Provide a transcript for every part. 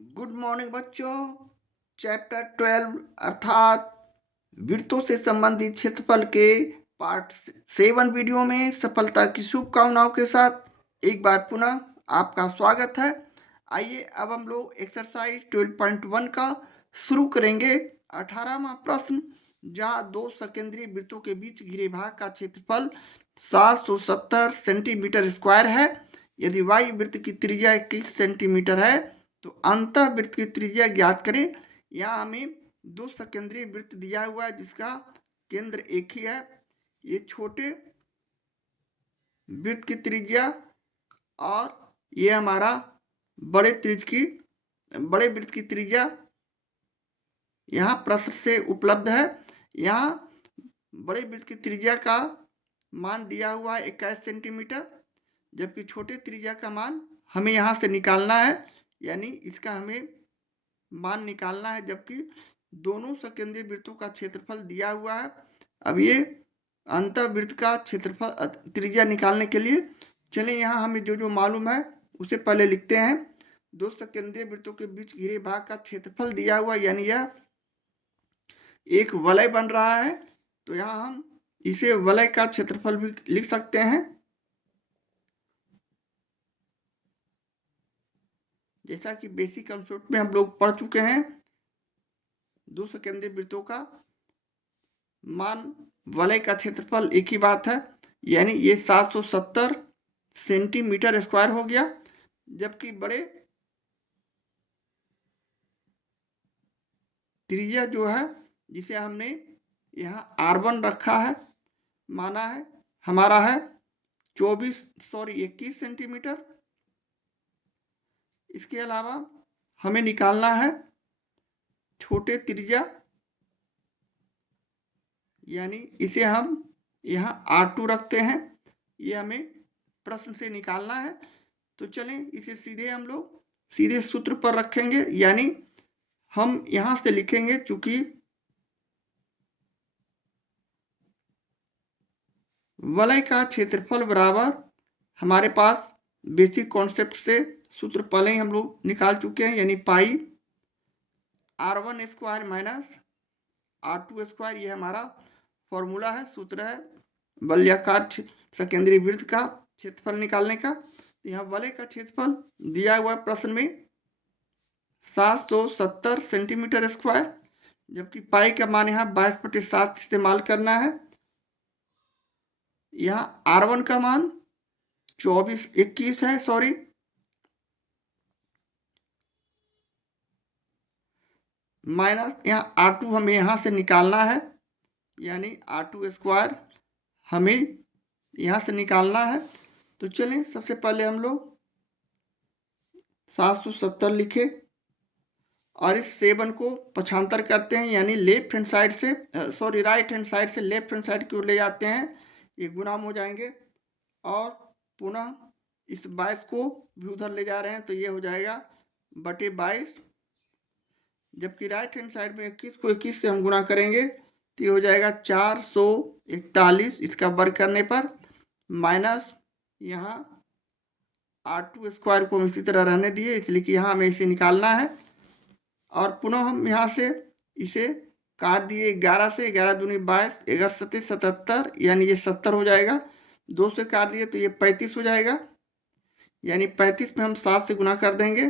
Good morning बच्चों। Chapter 12 अर्थात वृत्तों से संबंधित क्षेत्रफल के पार्ट 7 वीडियो में सफलता की शुभकामनाओं के साथ एक बार पुनः आपका स्वागत है। आइए अब हम लोग एक्सरसाइज 12.1 का शुरू करेंगे। 18वां प्रश्न, जहाँ दो सकेंद्रीय वृत्तों के बीच घिरे भाग का क्षेत्रफल 770 सेंटीमीटर स्क्वायर है, यदि वाई वृत्त की त्रिज्या 21 सेंटीमीटर है तो अंतः वृत्त की त्रिज्या ज्ञात करें। यहाँ हमें दो सकेंद्रीय वृत्त दिया हुआ है जिसका केंद्र एक ही है। ये छोटे वृत्त की त्रिज्या और ये हमारा बड़े वृत्त की त्रिज्या यहाँ प्रश्न से उपलब्ध है। यहाँ बड़े वृत्त की त्रिज्या का मान दिया हुआ है 21 सेंटीमीटर, जबकि छोटे त्रिज्या का मान हमें यहाँ से निकालना है, यानी इसका हमें मान निकालना है, जबकि दोनों सकेंद्रीय वृत्तों का क्षेत्रफल दिया हुआ है। अब ये अंतःवृत्त का क्षेत्रफल त्रिज्या निकालने के लिए चलिए यहाँ हमें जो जो मालूम है उसे पहले लिखते हैं। दो सकेंद्रीय वृत्तों के बीच घिरे भाग का क्षेत्रफल दिया हुआ, यानी यह एक वलय बन रहा है, तो यहाँ हम इसे वलय का क्षेत्रफल भी लिख सकते हैं। जैसा कि बेसिक कंसेप्ट में हम लोग पढ़ चुके हैं, दो सकेंद्रीय वृत्तों का मान वलय का क्षेत्रफल एक ही बात है, यानी ये 770 सेंटीमीटर स्क्वायर हो गया, जबकि बड़े त्रिज्या जो है जिसे हमने यहाँ R1 रखा है, माना है हमारा है 21 सेंटीमीटर। इसके अलावा हमें निकालना है छोटे त्रिज्या, यानी इसे हम यहाँ R2 रखते हैं, ये हमें प्रश्न से निकालना है। तो चलें इसे सीधे हम लोग सीधे सूत्र पर रखेंगे, यानी हम यहाँ से लिखेंगे, चूंकि वलय का क्षेत्रफल बराबर हमारे पास बेसिक कॉन्सेप्ट से सूत्र पहले ही हम लोग निकाल चुके हैं, यानी पाई R1 square minus R2 square, ये हमारा फॉर्मूला है, सूत्र है वलयाकार सकेंद्रीय वृत्त का क्षेत्रफल निकालने का। यहाँ वलय का क्षेत्रफल दिया हुआ प्रश्न में 770 सेंटीमीटर स्क्वायर, जबकि पाई का मान यहाँ 22/7 इस्तेमाल करना है। यहाँ R1 का मान 21 है, सॉरी, माइनस यहाँ R2 हमें यहाँ से निकालना है, यानी R2 स्क्वायर हमें यहाँ से निकालना है। तो चलें सबसे पहले हम लोग 770 लिखे और इस 7 को पक्षांतर करते हैं, यानी लेफ्ट हैंड साइड से राइट हैंड साइड से लेफ्ट हैंड साइड की ओर ले जाते हैं, ये गुणाम हो जाएंगे। और पुनः इस 22 को भी उधर ले जा रहे हैं, तो ये हो जाएगा बटे 22, जबकि राइट हैंड साइड में 21 को 21 से हम गुणा करेंगे तो ये हो जाएगा 441, इसका वर्ग करने पर माइनस यहाँ R2 स्क्वायर को हम इसी तरह रहने दिए, इसलिए कि यहाँ हमें इसे निकालना है। और पुनः हम यहाँ से इसे काट दिए 11 से, 11 दूनी 22, 11 सत्ते 77, यानी ये 70 हो जाएगा। 2 से काट दिए तो ये 35 हो जाएगा, यानी 35 में हम 7 से गुना कर देंगे,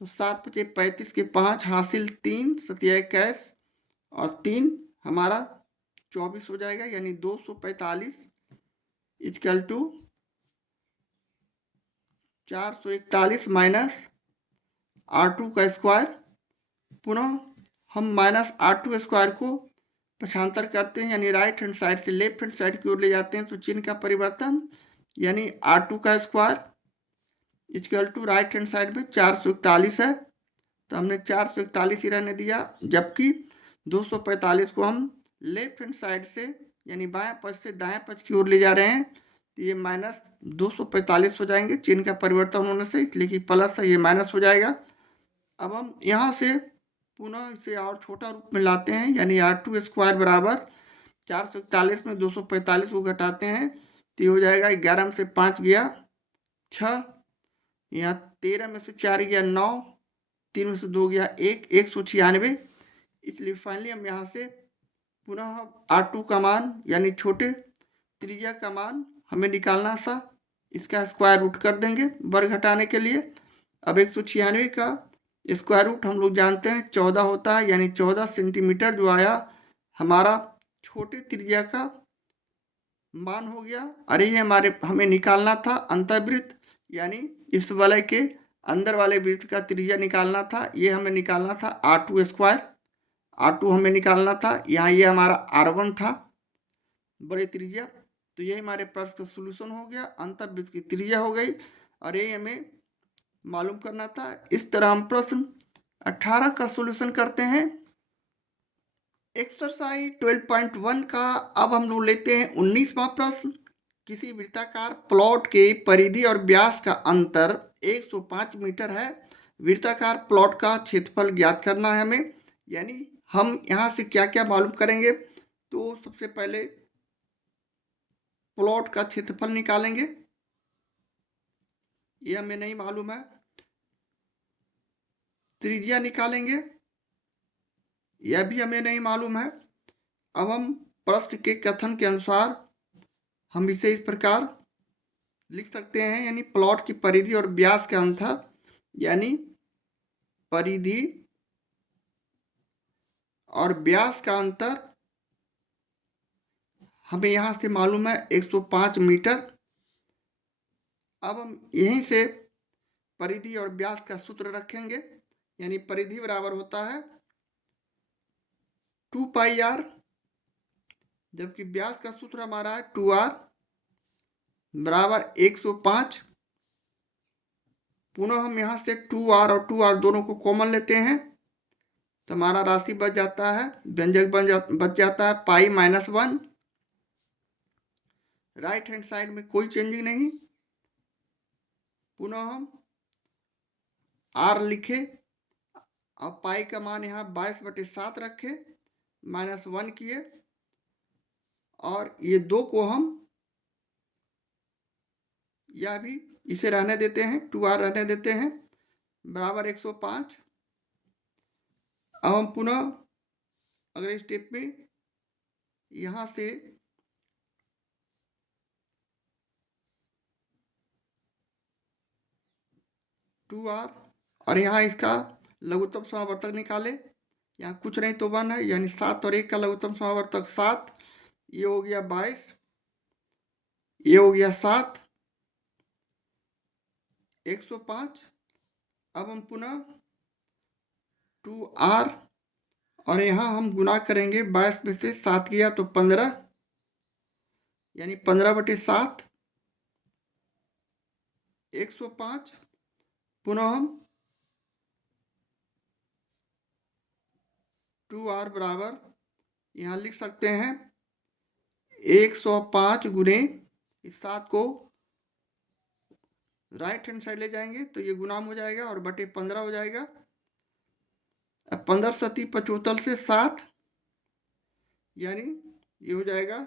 तो 7 × 35 के 5 हासिल 3 सतिया 21 और 3 हमारा 24 हो जाएगा, यानी 245 इक्वल टू 441 माइनस R2 का स्क्वायर। पुनः हम माइनस R2 स्क्वायर को पक्षांतर करते हैं, यानी राइट हैंड साइड से लेफ्ट हैंड साइड की ओर ले जाते हैं, तो चिन्ह का परिवर्तन, यानी R2 का square equal to right hand side में 441 है, तो हमने 441 ही रहने दिया, जबकि 245 को हम लेफ्ट हैंड साइड से यानी बाएं पक्ष से दाएं पक्ष की ओर ले जा रहे हैं, तो ये माइनस 245 हो जाएंगे चिन्ह का परिवर्तन होने से, इसलिए कि प्लस है, ये माइनस हो जाएगा। अब हम यहाँ से पुनः इसे और छोटा रूप में लाते हैं, यानी R2 स्क्वायर बराबर 441 में 245 को घटाते हैं तो ये हो जाएगा 11 में से 5 गया 6, यहाँ 13 में से 4 गया 9, 3 में से 2 गया 1, 196। इसलिए फाइनली हम यहाँ से पुनः R2 का मान यानी छोटे त्रिज्या का मान हमें निकालना था, इसका स्क्वायर रूट कर देंगे वर्ग हटाने के लिए। अब 196 का स्क्वायर रूट हम लोग जानते हैं 14 होता है, यानी 14 सेंटीमीटर जो आया हमारा छोटे त्रिज्या का मान हो गया। अरे ये हमें निकालना था अंतर्वृत्त, यानी इस वलय के अंदर वाले वृत्त का त्रिज्या निकालना था। ये हमें निकालना था R2 स्क्वायर, R2 हमें निकालना था। यहाँ ये हमारा R1 था बड़े त्रिज्या, तो ये हमारे प्रश्न का सोल्यूशन हो गया, अंतर्वृत्त की त्रिज्या हो गई और ये हमें मालूम करना था। इस तरह हम प्रश्न 18 का सोल्यूशन करते हैं। एक्सरसाइज 12.1 का अब हम लोग लेते हैं 19वां प्रश्न। किसी वृत्ताकार प्लॉट के परिधि और व्यास का अंतर 105 मीटर है। वृत्ताकार प्लॉट का क्षेत्रफल ज्ञात करना है हमें। यानी हम यहाँ से क्या क्या मालूम करेंगे, तो सबसे पहले प्लॉट का क्षेत्रफल निकालेंगे, ये हमें नहीं मालूम है। त्रिज्या निकालेंगे, यह भी हमें नहीं मालूम है। अब हम प्रश्न के कथन के अनुसार हम इसे इस प्रकार लिख सकते हैं, यानी प्लॉट की परिधि और व्यास का अंतर, यानी परिधि और व्यास का अंतर हमें यहाँ से मालूम है 105 मीटर। अब हम यहीं से परिधि और व्यास का सूत्र रखेंगे, यानी परिधि बराबर होता है 2πr, जबकि व्यास का सूत्र हमारा है 2r बराबर 105। पुनः हम यहाँ से 2r और 2r दोनों को कॉमन लेते हैं, तो हमारा राशि बच जाता है, व्यंजक बच जाता है π-1। राइट हैंड साइड में कोई चेंजिंग नहीं। पुनः हम r लिखे और पाई का मान यहाँ 22/7 रखे, -1 किए और ये 2 को हम यह भी इसे रहने देते हैं, 2r रहने देते हैं, बराबर 105। अब हम पुनः अगले स्टेप में यहाँ से टू आर और यहाँ इसका लघुत्तम समावर्तक निकाले। यहाँ कुछ नहीं तो 1 है, यानी 7 और 1 का लघुत्तम समावर्तक 7, ये हो गया 22, ये हो गया 7, 105। अब हम पुनः 2r और यहाँ हम गुना करेंगे, 22 में से 7 गया तो 15, यानी 15/7, 105। पुनः हम 2r बराबर यहाँ लिख सकते हैं 105 गुने इस 7 को राइट हैंड साइड ले जाएंगे तो ये गुणाम हो जाएगा और बटे 15 हो जाएगा। अब 15 सती 75 से 7, यानी ये हो जाएगा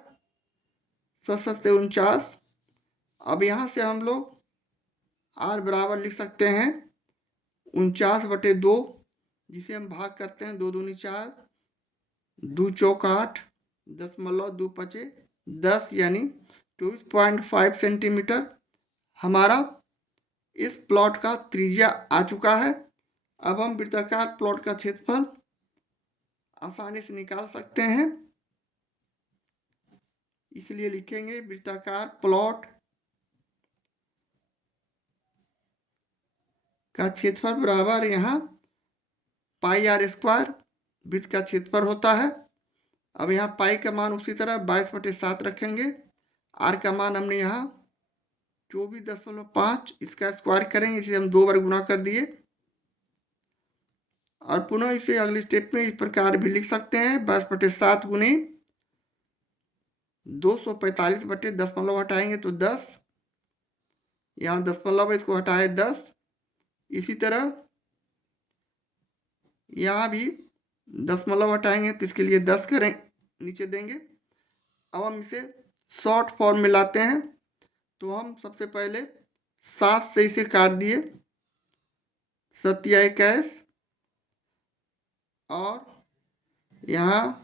7 से 49। अब यहाँ से हम लोग r बराबर लिख सकते हैं 49/2, जिसे हम भाग करते हैं, 2 दूनी 4, 2 चौक 8, 0.2 10, यानी 24.5 सेंटीमीटर हमारा इस प्लॉट का त्रिज्या आ चुका है। अब हम वृत्ताकार प्लॉट का क्षेत्रफल आसानी से निकाल सकते हैं, इसलिए लिखेंगे वृत्ताकार प्लॉट का क्षेत्रफल बराबर यहाँ πr² वृत्त का क्षेत्रफल होता है। अब यहाँ पाई का मान उसी तरह 22/7 रखेंगे, r का मान हमने यहाँ 24.5, इसका स्क्वायर करेंगे, इसे हम 2 बार गुना कर दिए और पुनः इसे अगले स्टेप में इस प्रकार भी लिख सकते हैं 22/7 गुने 245/10 हटाएंगे तो 10, यहाँ 10 इसको हटाए 10। इसी तरह यहाँ भी 10 हटाएंगे तो इसके लिए 10 करें नीचे देंगे। अब हम इसे शॉर्ट फॉर्म में लाते हैं, तो हम सबसे पहले 7 से इसे काट दिए, 7 या 21, और यहाँ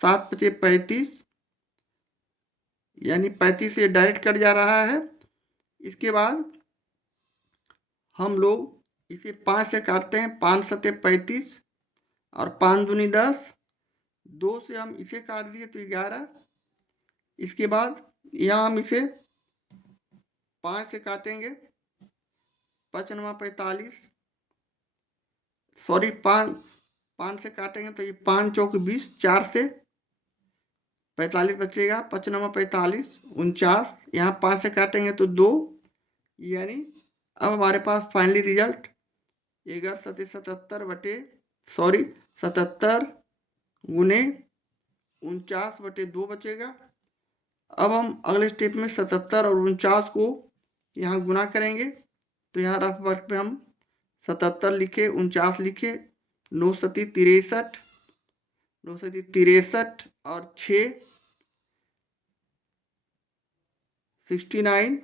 7×5 = 35, यानी 35 से डायरेक्ट कट जा रहा है। इसके बाद हम लोग इसे 5 से काटते हैं। 5×7 = 35 और 5×2 = 10। 2 से हम इसे काट दिए तो 11। इसके बाद यहाँ हम इसे 5 से काटेंगे। 5×9 = 45, सॉरी 5 से काटेंगे तो ये 5×4 = 20, 4 से 45 बचेगा। 5×9 = 45, 49। यहाँ 5 से काटेंगे तो 2, यानी अब हमारे पास फाइनली रिजल्ट 77 गुने 49/2 बचेगा। अब हम अगले स्टेप में 77 और 49 को यहाँ गुना करेंगे। तो यहाँ रफ वर्क पे हम 77 लिखे, 49 लिखे। 9×7 = 63 और 6 69।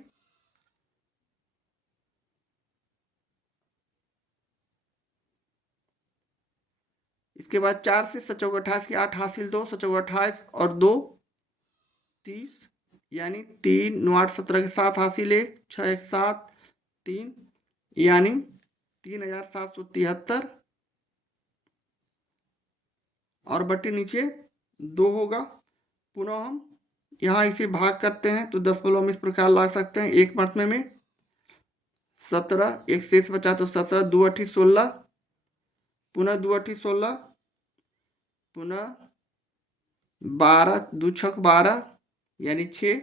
इसके बाद 4 से 7×4 = 28 की 8 हासिल 2, 7×28 और 2 30, यानी 3 9 8 17 के 7 हासिल 1, 6 1 7 3, यानी 3773 और बटे नीचे 2 होगा। पुनः हम यहाँ इसे भाग करते हैं तो 10 में इस प्रकार ला सकते हैं। एक मरतबे में 17, एक शेष बचा तो 17, 2 8 16, पुनः 2 8 16, पुनः 12, 2 6 12, यानी 6,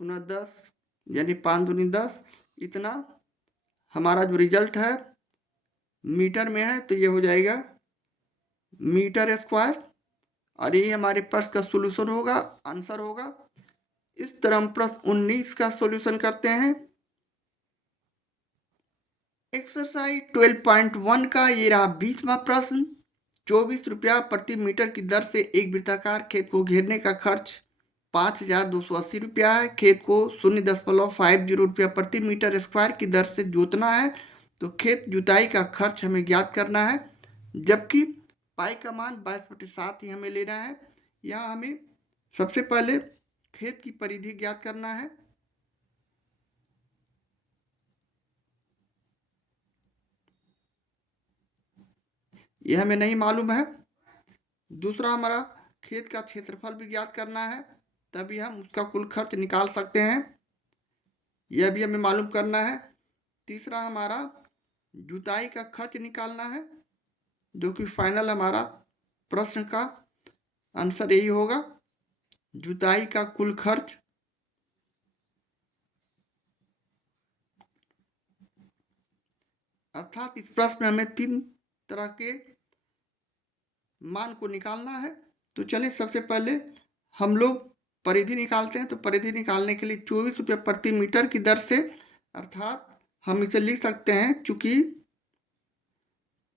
पुनः 10, यानी 5×2 = 10। इतना हमारा जो रिजल्ट है मीटर में है तो ये हो जाएगा मीटर स्क्वायर, और ये हमारे प्रश्न का सॉल्यूशन होगा, आंसर होगा। इस तरह हम प्रश्न 19 का सॉल्यूशन करते हैं। एक्सरसाइज 12.1 का ये रहा 20वां प्रश्न। 24 रुपया प्रति मीटर की दर से एक वृत्ताकार खेत को घेरने का खर्च 5280 रुपया है। खेत को 0.50 रुपया प्रति मीटर स्क्वायर की दर से जोतना है, तो खेत जुताई का खर्च हमें ज्ञात करना है। जबकि पाई का मान 22/7 ही हमें लेना है। यहाँ हमें सबसे पहले खेत की परिधि ज्ञात करना है। यह हमें नहीं मालूम है। दूसरा हमारा खेत का क्षेत्रफल भी ज्ञात करना है, तभी हम उसका कुल खर्च निकाल सकते हैं। यह भी हमें मालूम करना है। तीसरा हमारा जुताई का खर्च निकालना है, जो कि फाइनल हमारा प्रश्न का आंसर यही होगा, जुताई का कुल खर्च। अर्थात इस प्रश्न में हमें 3 तरह के मान को निकालना है। तो चलिए सबसे पहले हम लोग परिधि निकालते हैं। तो परिधि निकालने के लिए 24 रुपये प्रति मीटर की दर से, अर्थात हम इसे लिख सकते हैं, चूंकि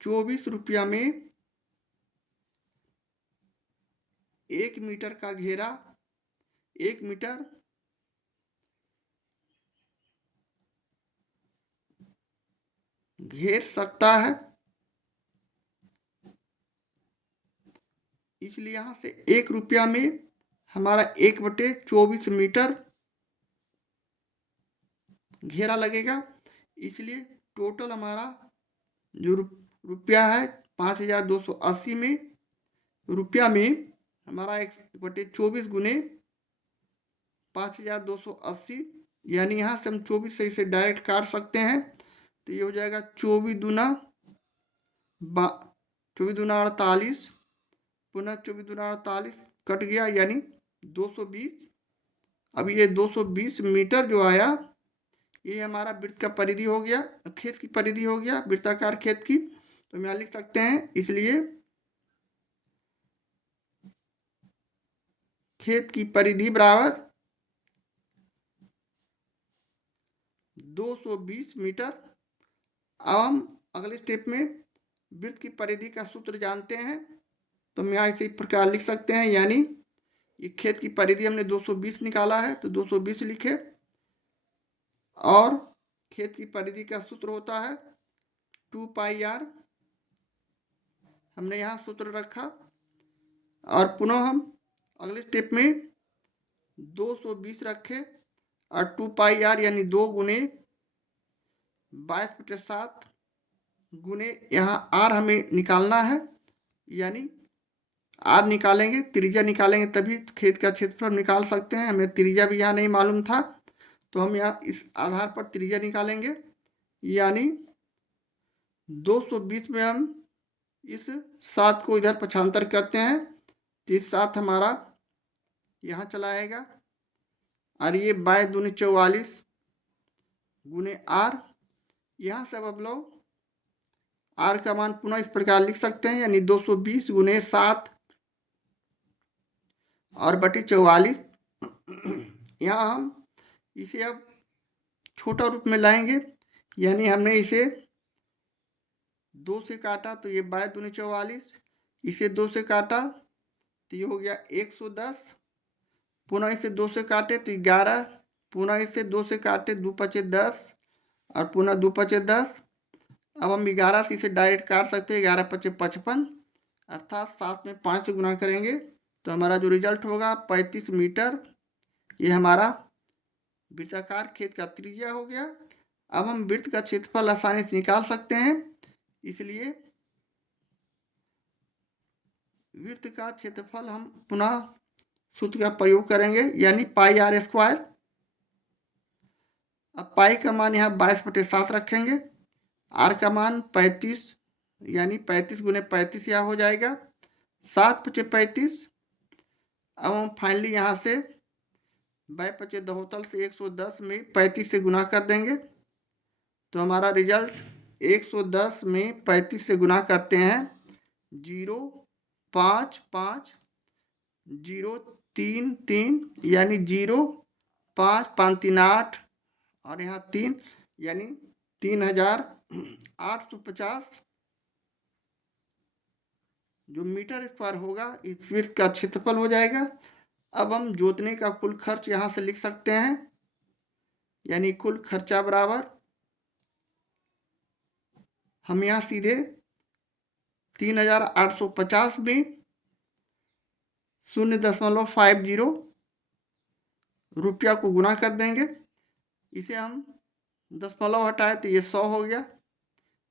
24 रुपया में 1 मीटर का घेरा 1 मीटर घेर सकता है, इसलिए यहाँ से 1 रुपया में हमारा 1/24 मीटर घेरा लगेगा। इसलिए टोटल हमारा जो रुपया है 5280 में, रुपया में हमारा 1/24 गुने 5280, यानी यहाँ से हम 24 से इसे डायरेक्ट काट सकते हैं। तो ये हो जाएगा 24 दूना 48, पुनः 24 दूना 48 कट गया, यानी 220। अब ये 220 मीटर जो आया, ये हमारा वृत्त का परिधि हो गया, खेत की परिधि हो गया, वृत्ताकार खेत की। तो हम यहाँ लिख सकते हैं, इसलिए खेत की परिधि बराबर 220 मीटर। अब हम अगले स्टेप में वृत्त की परिधि का सूत्र जानते हैं, तो हम यहाँ इसे इस प्रकार लिख सकते हैं, यानी ये खेत की परिधि हमने 220 निकाला है, तो 220 लिखे, और खेत की परिधि का सूत्र होता है 2πr हमने यहाँ सूत्र रखा और पुनः हम अगले स्टेप में 220 रखे और 2 पाई आर यानी 2 गुने 22/7 गुने यहाँ आर हमें निकालना है, यानी आर निकालेंगे, त्रिज्या निकालेंगे तभी खेत का क्षेत्रफल निकाल सकते हैं। हमें त्रिज्या भी यहाँ नहीं मालूम था, तो हम यहाँ इस आधार पर त्रिज्या निकालेंगे, यानी 220 में हम इस 7 को इधर पक्षांतर करते हैं तो इस 7 हमारा यहाँ चला आएगा और ये 22×44 गुने आर। यहाँ से अब आप लोग आर का मान पुनः इस प्रकार लिख सकते हैं, यानी 220 गुने 7 और बटे 44। यहाँ हम इसे अब छोटा रूप में लाएंगे, यानी हमने इसे 2 से काटा तो ये 22×44, इसे 2 से काटा तो ये हो गया 110, पुनः इसे 2 से काटे तो 11, पुनः इसे 2 से काटे 2 पचे 10 और पुनः 2 पचे 10। अब हम 11 से इसे डायरेक्ट काट सकते हैं, 11 पचे 55, अर्थात 7 में 5 से गुना करेंगे तो हमारा जो रिजल्ट होगा 35 मीटर। ये हमारा वृत्ताकार खेत का त्रिज्या हो गया। अब हम वृत्त का क्षेत्रफल आसानी से निकाल सकते हैं, इसलिए वृत्त का क्षेत्रफल हम पुनः सूत्र का प्रयोग करेंगे, यानी पाई आर स्क्वायर। अब पाई का मान यहाँ 22/7 रखेंगे, आर का मान 35 यानी 35 गुने 35 यहाँ हो जाएगा, 7 पचे 35। अब हम फाइनली यहाँ से 22 पचे 72 से 110 में 35 से गुना कर देंगे तो हमारा रिजल्ट 110 में 35 से गुना करते हैं 05503 यानी 05538 और यहाँ 3 यानी 3850 जो मीटर स्क्वायर होगा इस वृत्त का क्षेत्रफल हो जाएगा। अब हम जोतने का कुल खर्च यहाँ से लिख सकते हैं, यानी कुल खर्चा बराबर हम यहाँ सीधे 3850 में 0.50 रुपया को गुना कर देंगे। इसे हम दशमलव हटाए तो ये 100 हो गया,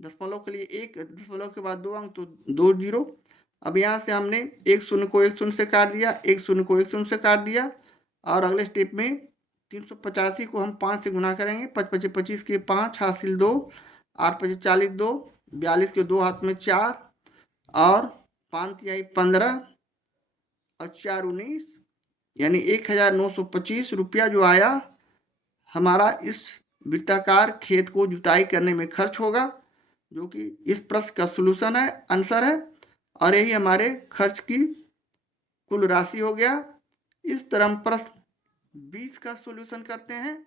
दशमलव के लिए 1, दशमलव के बाद 2 अंक तो 2 जीरो। अब यहाँ से हमने 1 शून्य को 1 शून्य से काट दिया, 1 शून्य को 1 शून्य से काट दिया और अगले स्टेप में 385 को हम 5 से गुना करेंगे, 5 पचे 25 के 5 हासिल 2, 8 पचे 40 2, 42 के 2 हाथ में 4 और 5 तिहाई 15 और 4 19 यानी 1925 रुपया जो आया हमारा इस वृत्ताकार खेत को जुताई करने में खर्च होगा, जो कि इस प्रश्न का सॉल्यूशन है, आंसर है और यही हमारे खर्च की कुल राशि हो गया। इस तरह हम प्रश्न 20 का सॉल्यूशन करते हैं।